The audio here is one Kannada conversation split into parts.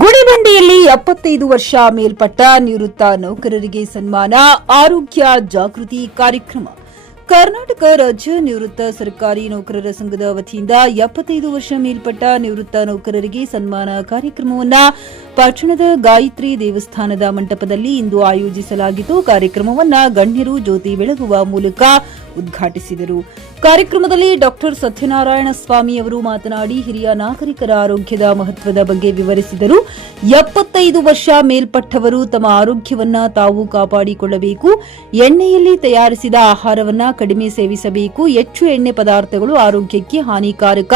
ಗುಡಿಬಂಡೆಯಲ್ಲಿ 75 ವರ್ಷ ಮೇಲ್ಪಟ್ಟ ನಿವೃತ್ತ ನೌಕರರಿಗೆ ಸನ್ಮಾನ, ಆರೋಗ್ಯ ಜಾಗೃತಿ ಕಾರ್ಯಕ್ರಮ. ಕರ್ನಾಟಕ ರಾಜ್ಯ ನಿವೃತ್ತ ಸರ್ಕಾರಿ ನೌಕರರ ಸಂಘದ ವತಿಯಿಂದ 75 ವರ್ಷ ಮೇಲ್ಪಟ್ಟ ನಿವೃತ್ತ ನೌಕರರಿಗೆ ಸನ್ಮಾನ ಕಾರ್ಯಕ್ರಮವನ್ನು ಪಟ್ಟಣದ ಗಾಯತ್ರಿ ದೇವಸ್ಥಾನದ ಮಂಟಪದಲ್ಲಿ ಇಂದು ಆಯೋಜಿಸಲಾಗಿದ್ದು, ಕಾರ್ಯಕ್ರಮವನ್ನು ಗಣ್ಯರು ಜ್ಯೋತಿ ಬೆಳಗುವ ಮೂಲಕ ಉದ್ಘಾಟಿಸಿದರು. ಕಾರ್ಯಕ್ರಮದಲ್ಲಿ ಡಾ ಸತ್ಯನಾರಾಯಣ ಸ್ವಾಮಿ ಅವರು ಮಾತನಾಡಿ ಹಿರಿಯ ನಾಗರಿಕರ ಆರೋಗ್ಯದ ಮಹತ್ವದ ಬಗ್ಗೆ ವಿವರಿಸಿದರು. 75 ವರ್ಷ ಮೇಲ್ಪಟ್ಟವರು ತಮ್ಮ ಆರೋಗ್ಯವನ್ನ ತಾವು ಕಾಪಾಡಿಕೊಳ್ಳಬೇಕು. ಎಣ್ಣೆಯಲ್ಲಿ ತಯಾರಿಸಿದ ಆಹಾರವನ್ನ ಕಡಿಮೆ ಸೇವಿಸಬೇಕು. ಹೆಚ್ಚು ಎಣ್ಣೆ ಪದಾರ್ಥಗಳು ಆರೋಗ್ಯಕ್ಕೆ ಹಾನಿಕಾರಕ.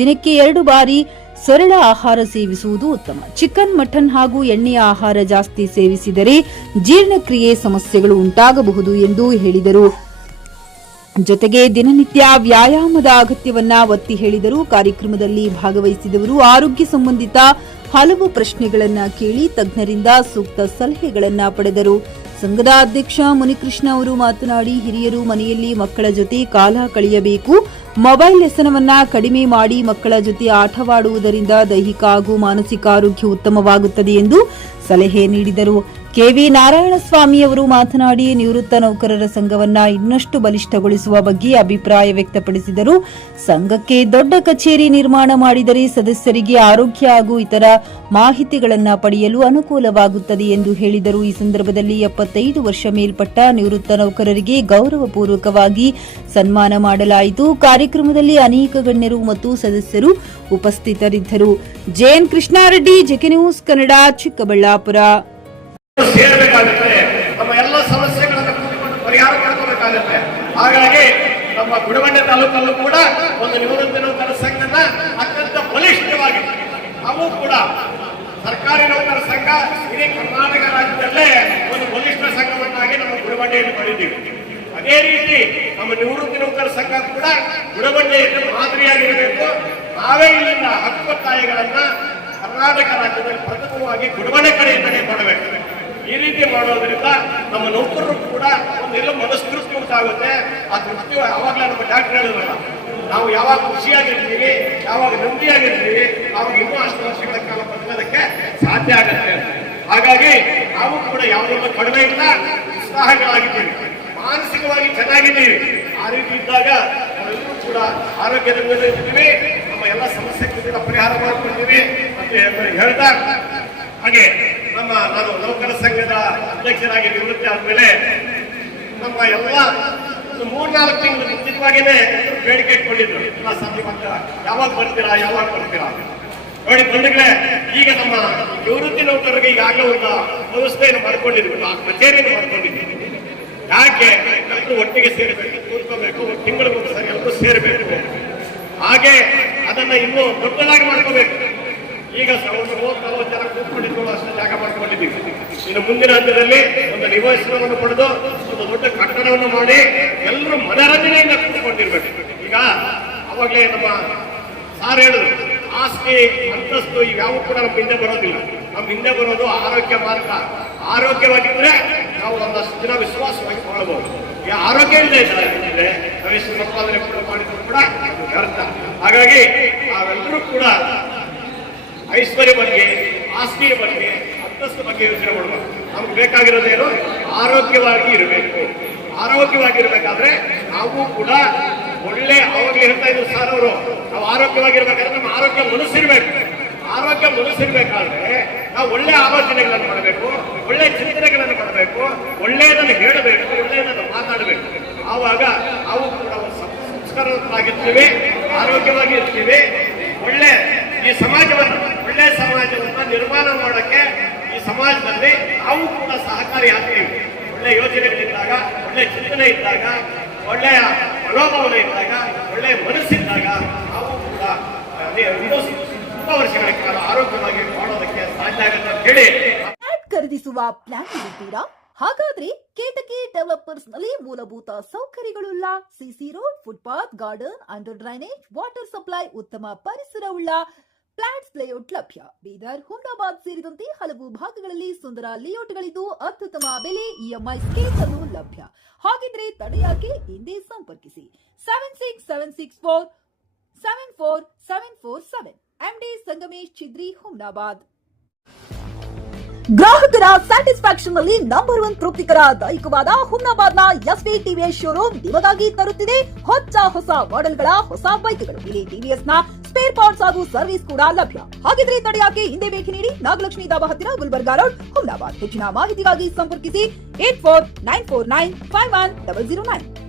ದಿನಕ್ಕೆ 2 ಬಾರಿ ಸರಳ ಆಹಾರ ಸೇವಿಸುವುದು ಉತ್ತಮ. ಚಿಕನ್, ಮಟನ್ ಹಾಗೂ ಎಣ್ಣೆಯ ಆಹಾರ ಜಾಸ್ತಿ ಸೇವಿಸಿದರೆ ಜೀರ್ಣಕ್ರಿಯೆ ಸಮಸ್ಯೆಗಳು ಉಂಟಾಗಬಹುದು ಎಂದು ಹೇಳಿದರು. ಜೊತೆಗೆ ದಿನನಿತ್ಯ ವ್ಯಾಯಾಮದ ಅಗತ್ಯವನ್ನ ಒತ್ತಿ ಹೇಳಿದರು. ಕಾರ್ಯಕ್ರಮದಲ್ಲಿ ಭಾಗವಹಿಸಿದವರು ಆರೋಗ್ಯ ಸಂಬಂಧಿತ ಹಲವು ಪ್ರಶ್ನೆಗಳನ್ನು ಕೇಳಿ ತಜ್ಞರಿಂದ ಸೂಕ್ತ ಸಲಹೆಗಳನ್ನು ಪಡೆದರು. ಸಂಘದ ಅಧ್ಯಕ್ಷ ಮುನಿಕೃಷ್ಣ ಅವರು ಮಾತನಾಡಿ, ಹಿರಿಯರು ಮನೆಯಲ್ಲಿ ಮಕ್ಕಳ ಜೊತೆ ಕಾಲ ಕಳೆಯಬೇಕು. ಮೊಬೈಲ್ ವ್ಯಸನವನ್ನ ಕಡಿಮೆ ಮಾಡಿ ಮಕ್ಕಳ ಜೊತೆ ಆಟವಾಡುವುದರಿಂದ ದೈಹಿಕ ಹಾಗೂ ಮಾನಸಿಕ ಆರೋಗ್ಯ ಉತ್ತಮವಾಗುತ್ತದೆ ಎಂದು ಸಲಹೆ ನೀಡಿದರು. ಕೆವಿ ನಾರಾಯಣಸ್ವಾಮಿ ಅವರು ಮಾತನಾಡಿ, ನಿವೃತ್ತ ನೌಕರರ ಸಂಘವನ್ನ ಇನ್ನಷ್ಟು ಬಲಿಷ್ಠಗೊಳಿಸುವ ಬಗ್ಗೆ ಅಭಿಪ್ರಾಯ ವ್ಯಕ್ತಪಡಿಸಿದರು. ಸಂಘಕ್ಕೆ ದೊಡ್ಡ ಕಚೇರಿ ನಿರ್ಮಾಣ ಮಾಡಿದರೆ ಸದಸ್ಯರಿಗೆ ಆರೋಗ್ಯ ಹಾಗೂ ಇತರ ಮಾಹಿತಿಗಳನ್ನು ಪಡೆಯಲು ಅನುಕೂಲವಾಗುತ್ತದೆ ಎಂದು ಹೇಳಿದರು. ಈ ಸಂದರ್ಭದಲ್ಲಿ 75 ವರ್ಷ ಮೇಲ್ಪಟ್ಟ ನಿವೃತ್ತ ನೌಕರರಿಗೆ ಗೌರವಪೂರ್ವಕವಾಗಿ ಸನ್ಮಾನ ಮಾಡಲಾಯಿತು. ಕಾರ್ಯಕ್ರಮದಲ್ಲಿ ಅನೇಕ ಗಣ್ಯರು ಮತ್ತು ಸದಸ್ಯರು ಉಪಸ್ಥಿತರಿದ್ದರು. JN Krishnareddy, JK news Kannada, Chikkaballapura. ಸೇರಬೇಕಾಗುತ್ತದೆ. ನಮ್ಮ ಎಲ್ಲ ಸಮಸ್ಯೆಗಳನ್ನು ಕೂಡಿಕೊಂಡು ಪರಿಹಾರ ಮಾಡ್ಕೋಬೇಕಾಗುತ್ತೆ. ಹಾಗಾಗಿ ನಮ್ಮ ಗುಡಿಬಂಡೆ ತಾಲೂಕಲ್ಲೂ ಕೂಡ ಒಂದು ನಿವೃತ್ತ ನೌಕರ ಸಂಘನ ಅತ್ಯಂತ ಬಲಿಷ್ಠವಾಗಿ ನಾವು ಕೂಡ ಸರ್ಕಾರಿ ನೌಕರ ಸಂಘ ಇಡೀ ಕರ್ನಾಟಕ ರಾಜ್ಯದಲ್ಲೇ ಒಂದು ಬಲಿಷ್ಠ ಸಂಘವನ್ನಾಗಿ ನಮ್ಮ ಗುಡಿಬಂಡೆಯಲ್ಲಿ ಮಾಡಿದ್ದೀವಿ. ಅದೇ ರೀತಿ ನಮ್ಮ ನಿವೃತ್ತ ನೌಕರ ಸಂಘ ಕೂಡ ಗುಡಿಬಂಡೆಯಲ್ಲಿ ಮಾದರಿಯಾಗಿರಬೇಕು. ನಾವೇ ಇಲ್ಲಿಂದ ಹಕ್ಕುತ್ತಾಯಿಗಳನ್ನ ಕರ್ನಾಟಕ ರಾಜ್ಯದಲ್ಲಿ ಪ್ರಥಮವಾಗಿ ಗುಡಿಬಂಡೆ ಕಡೆಯಿಂದಲೇ ಮಾಡಬೇಕು. ಈ ರೀತಿ ಮಾಡೋದ್ರಿಂದ ನಮ್ಮ ನೌಕರರು ಕೂಡ ಒಂದೆಲ್ಲ ಮನಸ್ತೃಪ್ತಿ ಉಂಟಾಗುತ್ತೆ. ಆ ತೃಪ್ತಿ ಯಾವಾಗಲೇ ನಮ್ಮ ಡಾಕ್ಟರ್ ಹೇಳಿದ್ರಲ್ಲ, ನಾವು ಯಾವಾಗ ಖುಷಿಯಾಗಿರ್ತೀವಿ, ಯಾವಾಗ ನೆಮ್ಮದಿಯಾಗಿರ್ತೀವಿ, ಅವಾಗ ಇನ್ನೂ ಅಷ್ಟು ವರ್ಷಗಳ ಕಾಲ ಬದುಕೋದಕ್ಕೆ ಸಾಧ್ಯ ಆಗುತ್ತೆ. ಹಾಗಾಗಿ ನಾವು ಕೂಡ ಯಾವುದನ್ನು ಕಡಿಮೆ ಇಲ್ಲ, ಉತ್ಸಾಹಗಳಾಗಿದ್ದೀವಿ, ಮಾನಸಿಕವಾಗಿ ಚೆನ್ನಾಗಿದ್ದೀವಿ. ಆ ರೀತಿ ಇದ್ದಾಗ ನಾವೆಲ್ಲರೂ ಕೂಡ ಆರೋಗ್ಯದ ಮೇಲೆ ಇರ್ತೀವಿ, ನಮ್ಮ ಎಲ್ಲ ಸಮಸ್ಯೆಗಳು ಕೂಡ ಪರಿಹಾರ ಮಾಡ್ಕೊಳ್ತೀವಿ ಅಂತ ಹೇಳ್ತಾ, ಹಾಗೆ ನಾನು ನೌಕರ ಸಂಘದ ಅಧ್ಯಕ್ಷರಾಗಿ ನಿವೃತ್ತಿ ಆದ್ಮೇಲೆ ನಮ್ಮ ಎಲ್ಲ ಒಂದು 3-4 ತಿಂಗಳು ಮುಂಚಿತವಾಗಿಯೇ ಬೇಡಿಕೆ ಇಟ್ಕೊಂಡಿದ್ರು. ಎಲ್ಲ ಸಾಧ್ಯ ಮಾಡ್ತೀರಾ, ಯಾವಾಗ ಬರ್ತೀರಾ ನೋಡಿ ಬಂದ್ರೆ. ಈಗ ನಮ್ಮ ನಿವೃತ್ತಿ ನೌಕರರಿಗೆ ಈಗಾಗಲೇ ಒಂದು ವ್ಯವಸ್ಥೆಯನ್ನು ಮಾಡ್ಕೊಂಡಿದ್ವಿ, ಆ ಕಚೇರಿಯನ್ನು ಮಾಡ್ಕೊಂಡಿದ್ವಿ. ಯಾಕೆ ಎಲ್ಲರೂ ಒಟ್ಟಿಗೆ ಸೇರಬೇಕು, ಕೂತ್ಕೋಬೇಕು, ತಿಂಗಳಿಗೊಂದ್ಸರಿ ಎಲ್ಲರೂ ಸೇರಬೇಕು. ಹಾಗೆ ಅದನ್ನ ಇನ್ನೂ ದೊಡ್ಡದಾಗಿ ಮಾಡ್ಕೋಬೇಕು. ಈಗ 30-40 ಜನ ಕೂತ್ಕೊಂಡಿದ್ದು ಅಷ್ಟು ಜಾಗ ಮಾಡ್ಕೊಂಡಿದ್ದೀವಿ. ಇನ್ನು ಮುಂದಿನ ಹಂತದಲ್ಲಿ ಒಂದು ನಿವಾಸವನ್ನು ಪಡೆದು ಒಂದು ದೊಡ್ಡ ಕಟ್ಟಡವನ್ನು ಮಾಡಿ ಎಲ್ಲರೂ ಮನರಂಜನೆಯಿಂದ ಕೂತ್ಕೊಂಡಿರ್ಬೇಕು. ಈಗ ಅವಾಗಲೇ ನಮ್ಮ ಸಾರ್ ಹೇಳಿದ್ರು, ಆಸ್ತಿ ಅಂತಸ್ತು ಇವ್ಯಾವು ಕೂಡ ನಮ್ಮ ಹಿಂದೆ ಬರೋದಿಲ್ಲ. ನಮ್ಮ ಹಿಂದೆ ಬರೋದು ಆರೋಗ್ಯ ಮಾರ್ಗ. ಆರೋಗ್ಯವಾಗಿದ್ರೆ ನಾವು ಒಂದಷ್ಟು ದಿನ ವಿಶ್ವಾಸವಾಗಿ ಮಾಡಬಹುದು. ಈ ಆರೋಗ್ಯ ಇಲ್ಲದೆ ಇದ್ರೆ ನಾವೆಷ್ಟು ಸಂಪಾದನೆ ಮಾಡಿದ್ರು ಕೂಡ ವ್ಯರ್ಥ. ಹಾಗಾಗಿ ನಾವೆಲ್ಲರೂ ಕೂಡ ಐಶ್ವರ್ಯ ಬಗ್ಗೆ, ಆಸ್ತಿಯ ಬಗ್ಗೆ, ಅಂತಸ್ತು ಬಗ್ಗೆ ಯೋಚನೆ ಮಾಡಬೇಕು. ನಮ್ಗೆ ಬೇಕಾಗಿರೋದೇನು? ಆರೋಗ್ಯವಾಗಿ ಇರಬೇಕು. ಆರೋಗ್ಯವಾಗಿರ್ಬೇಕಾದ್ರೆ ನಾವು ಕೂಡ ಒಳ್ಳೆ, ಅವಾಗಲೇ ಹೇಳ್ತಾ ಇದ್ರು ಸರ್ ಅವರು, ನಾವು ಆರೋಗ್ಯವಾಗಿರ್ಬೇಕಾದ್ರೆ ನಮ್ಮ ಆರೋಗ್ಯ ಮನಸ್ಸಿರ್ಬೇಕು. ಆರೋಗ್ಯ ಮನಸ್ಸಿರ್ಬೇಕಾದ್ರೆ ನಾವು ಒಳ್ಳೆ ಆಲೋಚನೆಗಳನ್ನು ಮಾಡಬೇಕು, ಒಳ್ಳೆ ಚಿಂತನೆಗಳನ್ನು ಮಾಡಬೇಕು, ಒಳ್ಳೆಯದನ್ನು ಹೇಳಬೇಕು, ಒಳ್ಳೆಯದನ್ನು ಮಾತಾಡಬೇಕು. ಆವಾಗ ನಾವು ಕೂಡ ಸಂಸ್ಕಾರವಾಗಿರ್ತೀವಿ, ಆರೋಗ್ಯವಾಗಿ ಇರ್ತೀವಿ. ಒಳ್ಳೆ ಈ ಸಮಾಜವನ್ನು, ಒಳ್ಳೆ ಸಮಾಜವನ್ನು ನಿರ್ಮಾಣ ಮಾಡೋಕ್ಕೆ ಈ ಸಮಾಜದಲ್ಲಿ ನಾವು ಕೂಡ ಸಹಕಾರಿ ಆಗ್ತೀವಿ. ಒಳ್ಳೆ ಯೋಜನೆಗಳಿದ್ದಾಗ, ಒಳ್ಳೆ ಚಿಂತನೆ ಇದ್ದಾಗ, ಒಳ್ಳೆಯ ಮನೋಭಾವನೆ ಇದ್ದಾಗ, ಒಳ್ಳೆಯ ಮನಸ್ಸಿದ್ದಾಗ ನಾವು ಕೂಡ ತುಂಬಾ ವರ್ಷಗಳ ಕಾಲ ಆರೋಗ್ಯವಾಗಿ ಮಾಡೋದಕ್ಕೆ ಸಾಧ್ಯ ಆಗುತ್ತೆ ಅಂತ ಹೇಳಿ. ಖರೀದಿಸುವ ಪ್ಲಾನ್ ಇರುತ್ತೀರಾ? ಹಾಗಾದ್ರೆ ಕೇತಕಿ ಡೆವಲಪರ್ಸ್ ನಲ್ಲಿ ಮೂಲಭೂತ ಸೌಕರ್ಯಗಳುಳ್ಳ CC road, footpath, garden, under drainage, water supply, ಉತ್ತಮ ಪರಿಸರವುಳ್ಳ ಫ್ಲಾಟ್ಸ್ ಲೇಔಟ್ ಲಭ್ಯ. ಬೀದರ್, ಹುಮ್ನಾಬಾದ್ ಸೇರಿದಂತೆ ಹಲವು ಭಾಗಗಳಲ್ಲಿ ಸುಂದರ ಲೇಔಟ್ಗಳಿದ್ದು ಅತ್ಯುತ್ತಮ ಬೆಲೆ, ಇಎಂಐ ಸ್ಕೀಮ್ಸ್ ಅನ್ನು ಲಭ್ಯ. ಹಾಗಿದ್ರೆ ತಡೆಯಾಕೆ? ಹಿಂದೆ ಸಂಪರ್ಕಿಸಿ 7676474747. MD ಸಂಗಮೇಶ್ ಚಿದ್ರಿ, ಹುಮ್ನಾಬಾದ್. ಗ್ರಾಹಕರ ಸ್ಯಾಟಿಸ್ಫ್ಯಾಕ್ಷನ್ ನಲ್ಲಿ ನಂಬರ್ 1 ತೃಪ್ತಿಕರ ದೈಹಿಕವಾದ ಹುಮ್ನಾಬಾದ್ನ ಎಸ್ವಿ ಟಿವಿಎಸ್ ಶೋರೂಮ್ ನಿಮಗಾಗಿ ತರುತ್ತಿದೆ ಹೊಸ ಮಾಡೆಲ್ಗಳ ಹೊಸ ಬೈಕ್ಗಳು. ಇಲ್ಲಿ ಟಿವಿಎಸ್ ನ ಸ್ಪೇರ್ ಪಾರ್ಟ್ಸ್ ಹಾಗೂ ಸರ್ವಿಸ್ ಕೂಡ ಲಭ್ಯ. ಹಾಗಿದ್ರೆ ತಡೆಯಾಕೆ ಹಿಂದೆ ಭೇಟಿ ನೀಡಿ ನಾಗಲಕ್ಷ್ಮಿ ಧಾಬಾ ಹತ್ತಿರ ಗುಲ್ಬರ್ಗಾ ರೋಡ್, ಹುಮ್ನಾಬಾದ್. ಹೆಚ್ಚಿನ ಮಾಹಿತಿಗಾಗಿ ಸಂಪರ್ಕಿಸಿ 8494951009.